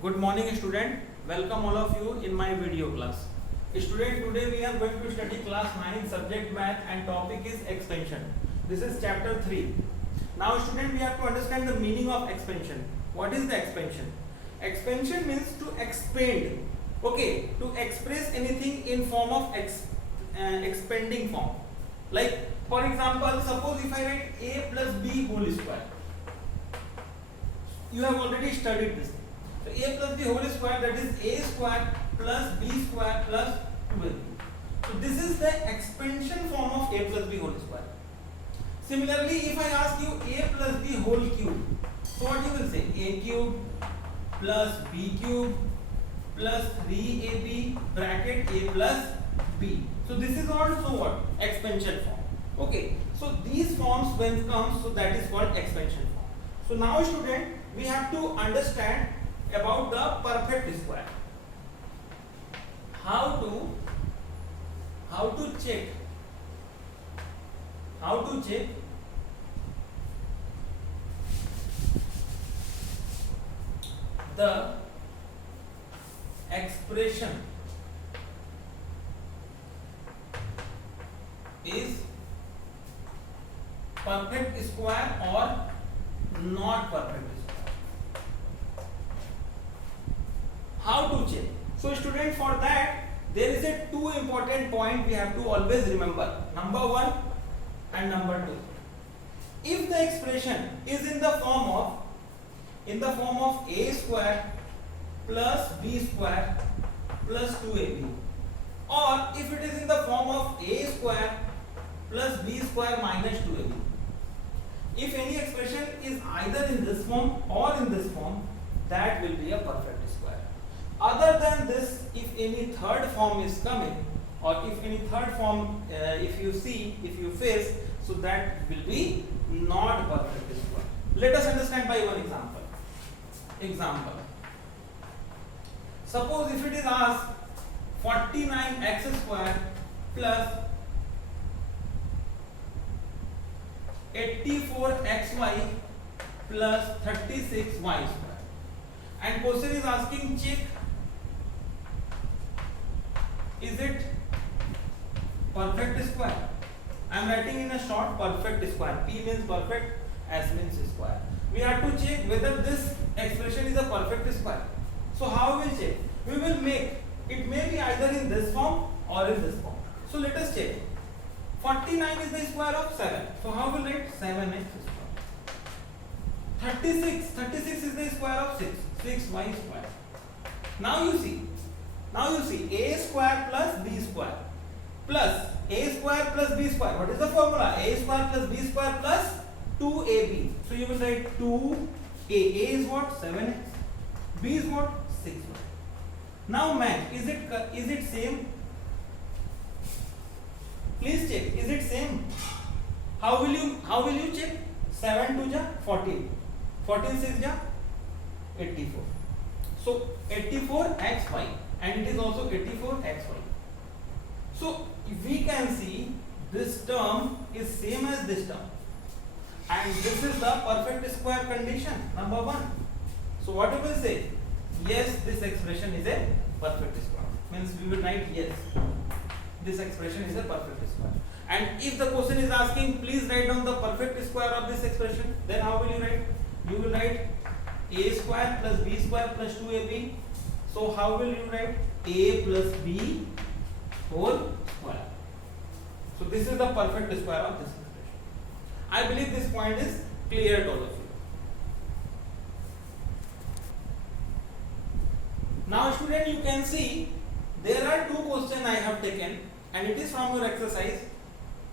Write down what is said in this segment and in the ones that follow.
Good morning student. Welcome all of you in my video class. Student, today we are going to study class 9 subject math and topic is expansion. This is chapter 3. Now student, we have to understand the meaning of expansion. What is the expansion? Expansion means to expand. Okay, to express anything in form of expanding form. Like for example, suppose if I write a plus b whole square. You have already studied this. So a plus b whole square, that is a square plus b square plus 2ab. So this is the expansion form of a plus b whole square. Similarly, if I ask you a plus b whole cube, so what you will say? A cube plus b cube plus 3ab bracket a plus b. So this is also what? Expansion form. Okay. So these forms when comes, so that is called expansion form. So now student, we have to understand about the perfect square. How to check the expression is perfect square or not perfect square. How to check? So student, for that there is a two important point we have to always remember. Number 1 and number 2. If the expression is in the form of a square plus b square plus 2ab, or if it is in the form of a square plus b square minus 2ab, if any expression is either in this form or in this form, that will be a perfect square. Other than this, if any third form is coming, or if any third form if you face, so that will be not perfect square. Let us understand by one example. Suppose if it is asked 49x square plus 84xy plus 36y square, and question is asking check is it perfect square. I am writing in a short perfect square. P means perfect, S means square. We have to check whether this expression is a perfect square. So how we will check? We will make it may be either in this form or in this form. So let us check. 49 is the square of 7. So how will write 7x square? 36 is the square of 6y square. Now you see a square plus b square plus a square plus b square. What is the formula? A square plus b square plus 2ab. So you will write 2a. A is what? 7x. B is what? 6y. Now man, is it same? Please check. Is it same? How will you check? 7 to ja 14. 14 6 ja 84. So 84xy, and it is also 84xy. So we can see this term is same as this term, and this is the perfect square condition, number 1. So what we will say? Yes, this expression is a perfect square. Means we will write yes, this expression is a perfect square. And if the question is asking please write down the perfect square of this expression, then how will you write? You will write a square plus b square plus 2ab. So how will you write? A plus b whole square. So this is the perfect square of this expression. I believe this point is clear to all of you. Now student, you can see there are two questions I have taken, and it is from your exercise.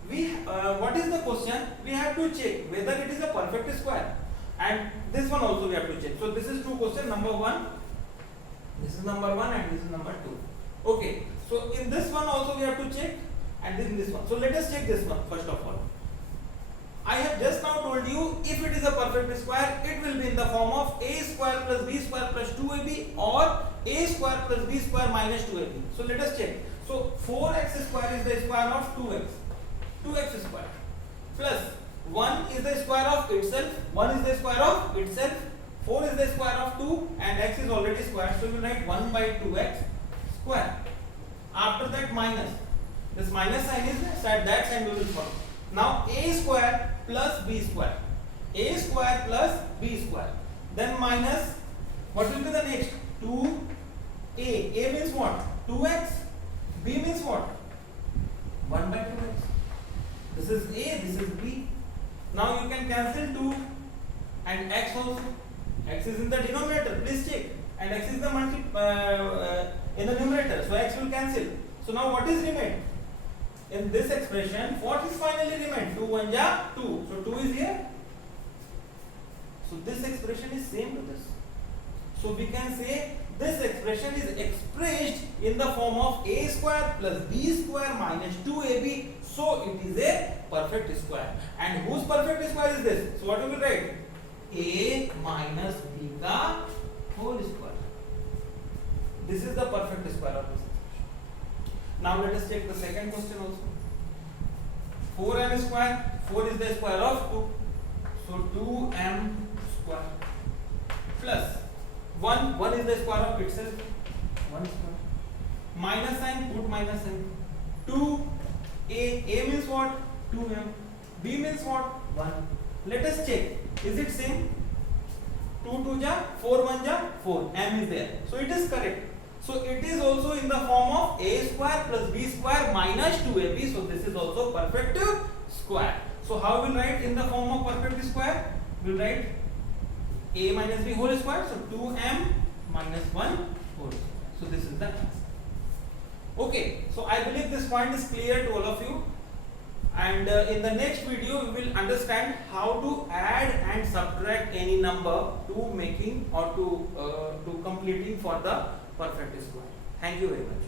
What is the question? We have to check whether it is a perfect square, and this one also we have to check. So this is two questions. Number 1, this is number 1, and this is number 2. Okay. So in this one also we have to check, and in this one. So let us check this one first of all. I have just now told you if it is a perfect square, it will be in the form of a square plus b square plus 2ab, or a square plus b square minus 2ab. So let us check. So 4x square is the square of 2x square plus 1 is the square of itself, 1 is the square of itself, 4 is the square of 2 and x is already square, so we write 1 by 2x square. After that minus, this minus sign is at that sign we will follow. Now a square plus b square, a square plus b square, then minus, what will be the next? 2a means what? 2x, b means what? 1 by 2x. This is a, this is b. Now you can cancel 2 and x also. X is in the denominator, please check, and x is the in the numerator, so x will cancel. So now what is remain? In this expression, what is finally remain? 2 1 ja 2. So 2 is here. So this expression is same to this. So we can say this expression is expressed in the form of a square plus b square minus 2ab. So it is a perfect square. And whose perfect square is this? So what we will write? A minus b ka whole square. This is the perfect square of this expression. Now let us take the second question also. 4m square, 4 is the square of 2. So 2m square plus 1 is the square of itself, 1 square. Minus sign, put minus sign. 2a means what? 2m. b means what? 1. Let us check. Is it same? 2 2 ja 4 1 ja 4. M is there. So it is correct. So it is also in the form of a square plus b square minus 2ab. So this is also perfect square. So how we will write in the form of perfect square? We will write a minus b whole square. So 2m minus 1 whole square. So this is the answer. Okay. So I believe this point is clear to all of you. And in the next video we will understand how to add and subtract any number to making or to completing for the perfect square. Thank you very much.